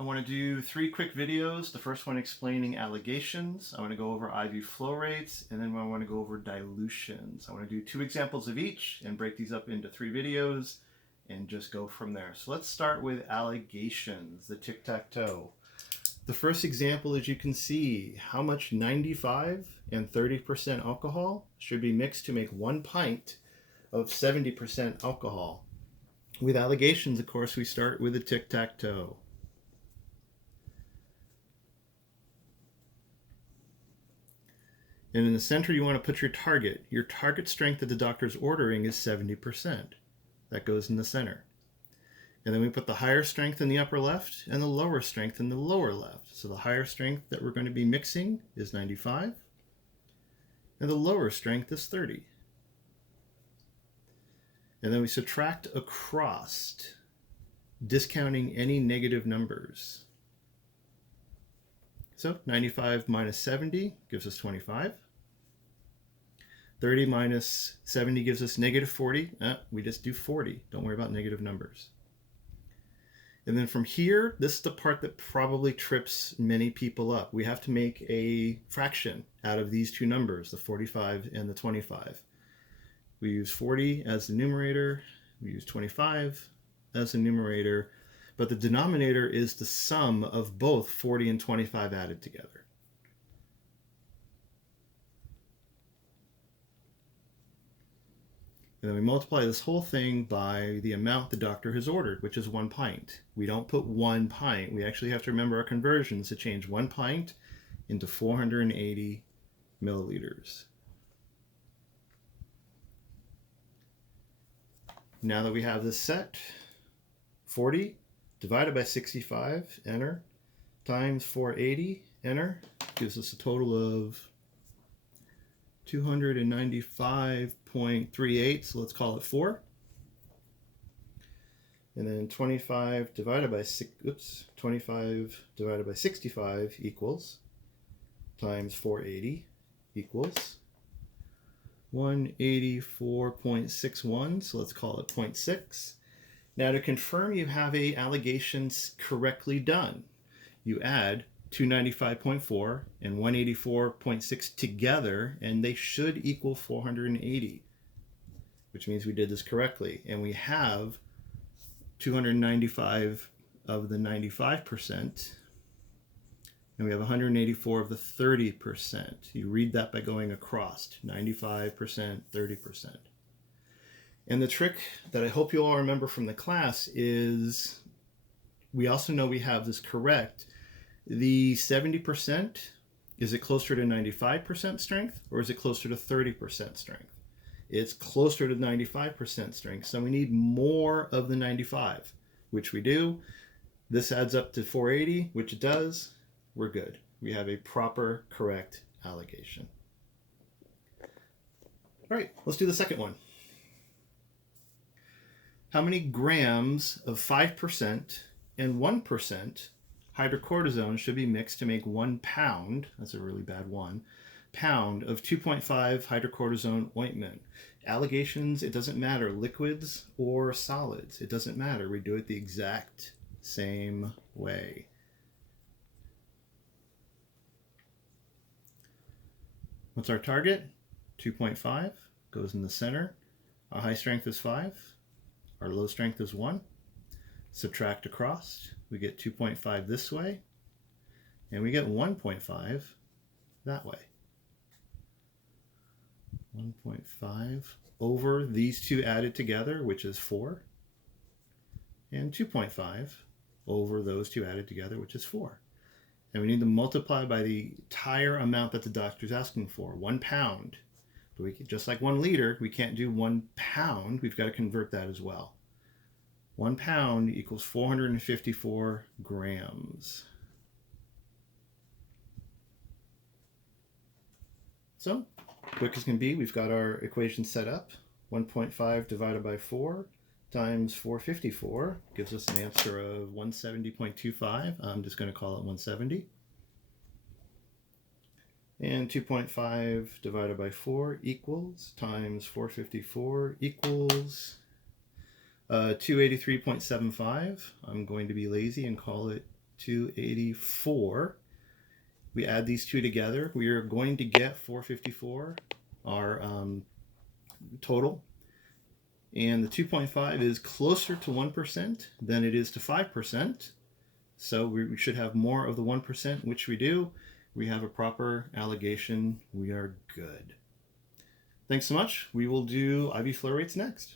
I want to do 3 quick videos. The first one explaining alligations. I want to go over IV flow rates, and then I want to go over dilutions. I want to do 2 examples of each and break these up into 3 videos and just go from there. So let's start with alligations, the tic-tac-toe. The first example, as you can see, how much 95 and 30% alcohol should be mixed to make 1 pint of 70% alcohol. With alligations, of course, we start with a tic-tac-toe. And in the center, you want to put your target. Your target strength that the doctor's ordering is 70%. That goes in the center. And then we put the higher strength in the upper left and the lower strength in the lower left. So the higher strength that we're going to be mixing is 95, and the lower strength is 30. And then we subtract across, discounting any negative numbers. So 95 minus 70 gives us 25. 30 minus 70 gives us negative 40. We just do 40. Don't worry about negative numbers. And then from here, this is the part that probably trips many people up. We have to make a fraction out of these two numbers, the 45 and the 25. We use 40 as the numerator. We use 25 as the numerator. But the denominator is the sum of both 40 and 25 added together. And then we multiply this whole thing by the amount the doctor has ordered, which is 1 pint. We don't put 1 pint. We actually have to remember our conversions to change 1 pint into 480 milliliters. Now that we have this set, 40 divided by 65, enter, times 480, enter, gives us a total of 295.38, so let's call it 4. And then 25 divided by 65 equals, times 480 equals 184.61, so let's call it 0.6. Now to confirm you have a alligations correctly done, you add 295.4 and 184.6 together, and they should equal 480, which means we did this correctly. And we have 295 of the 95%, and we have 184 of the 30%. You read that by going across, 95%, 30%. And the trick that I hope you all remember from the class is we also know we have this correct. The 70%, is it closer to 95% strength or is it closer to 30% strength? It's closer to 95% strength, so we need more of the 95, which we do. This adds up to 480, which it does. We're good. We have a proper, correct alligation. All right, let's do the second one. How many grams of 5% and 1% hydrocortisone should be mixed to make 1 pound, that's a really bad one, pound of 2.5 hydrocortisone ointment? Alligations, it doesn't matter, liquids or solids, it doesn't matter. We do it the exact same way. What's our target? 2.5 goes in the center. Our high strength is 5. Our low strength is 1. Subtract across. We get 2.5 this way, and we get 1.5 that way. 1.5 over these two added together, which is 4, and 2.5 over those two added together, which is 4. And we need to multiply by the entire amount that the doctor's asking for, 1 pound. But we can, just like 1 liter, we can't do 1 pound. We've got to convert that as well. 1 pound equals 454 grams. So, quick as can be, we've got our equation set up. 1.5 divided by 4 times 454 gives us an answer of 170.25. I'm just going to call it 170. And 2.5 divided by 4 equals, times 454 equals 283.75. I'm going to be lazy and call it 284. We add these two together, we are going to get 454, our total. And the 2.5 is closer to 1% than it is to 5%. So we should have more of the 1%, which we do. We have a proper alligation. We are good. Thanks so much. We will do IV flow rates next.